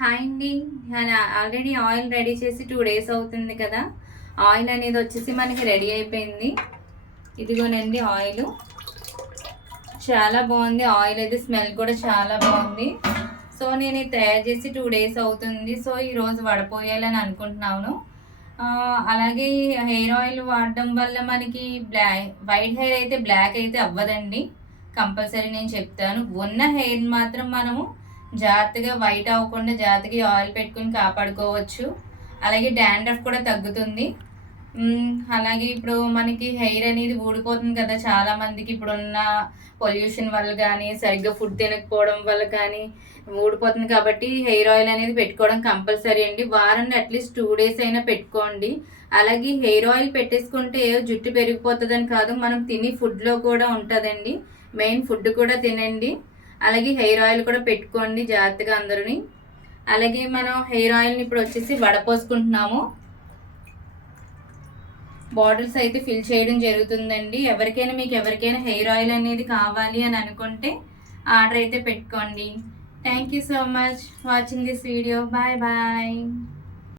Hi అండి. నేను already oil ready చేసి 2 డేస్ అవుతుంది కదా. ఆయిల్ అనేది వచ్చేసి మనకి రెడీ అయిపోయింది. ఇదిగోనండి ఆయిల్. చాలా బాగుంది ఆయిల్ అయితే, స్మెల్ కూడా చాలా బాగుంది. సో నేను ఇది తయారు చేసి 2 డేస్ అవుతుంది. సో ఈరోజు వడపోయాలని అనుకుంటున్నాను. అలాగే హెయిర్ ఆయిల్ వాడడం వల్ల మనకి వైట్ హెయిర్ అయితే బ్లాక్ అయితే అవ్వదండి. కంపల్సరీ నేను చెప్తాను. ఉన్న హెయిర్ మాత్రం మనము జాగ్రత్తగా వైట్ అవ్వకుండా జాగ్రత్తగా ఆయిల్ పెట్టుకుని కాపాడుకోవచ్చు. అలాగే డాండ్రఫ్ కూడా తగ్గుతుంది. అలాగే ఇప్పుడు మనకి హెయిర్ అనేది ఊడిపోతుంది కదా చాలా మందికి. ఇప్పుడున్న పొల్యూషన్ వల్ల కానీ, సరిగ్గా ఫుడ్ తినకపోవడం వల్ల కానీ ఊడిపోతుంది. కాబట్టి హెయిర్ ఆయిల్ అనేది పెట్టుకోవడం కంపల్సరీ అండి. వారానికి అట్లీస్ట్ 2 డేస్ అయినా పెట్టుకోండి. అలాగే హెయిర్ ఆయిల్ పెట్టేసుకుంటే జుట్టు పెరిగిపోతుందని కాదు, మనం తిని ఫుడ్లో కూడా ఉంటుందండి. మెయిన్ ఫుడ్ కూడా తినండి. అలాగే హెయిర్ ఆయిల్ కూడా పెట్టుకోండి జాగ్రత్తగా అందరూని. అలాగే మనం హెయిర్ ఆయిల్ని ఇప్పుడు వచ్చేసి వడపోసుకుంటున్నాము. బాటిల్స్ అయితే ఫిల్ చేయడం జరుగుతుందండి. మీకు ఎవరికైనా హెయిర్ ఆయిల్ అనేది కావాలి అని అనుకుంటే ఆర్డర్ అయితే పెట్టుకోండి. Thank you so much watching this video. Bye bye.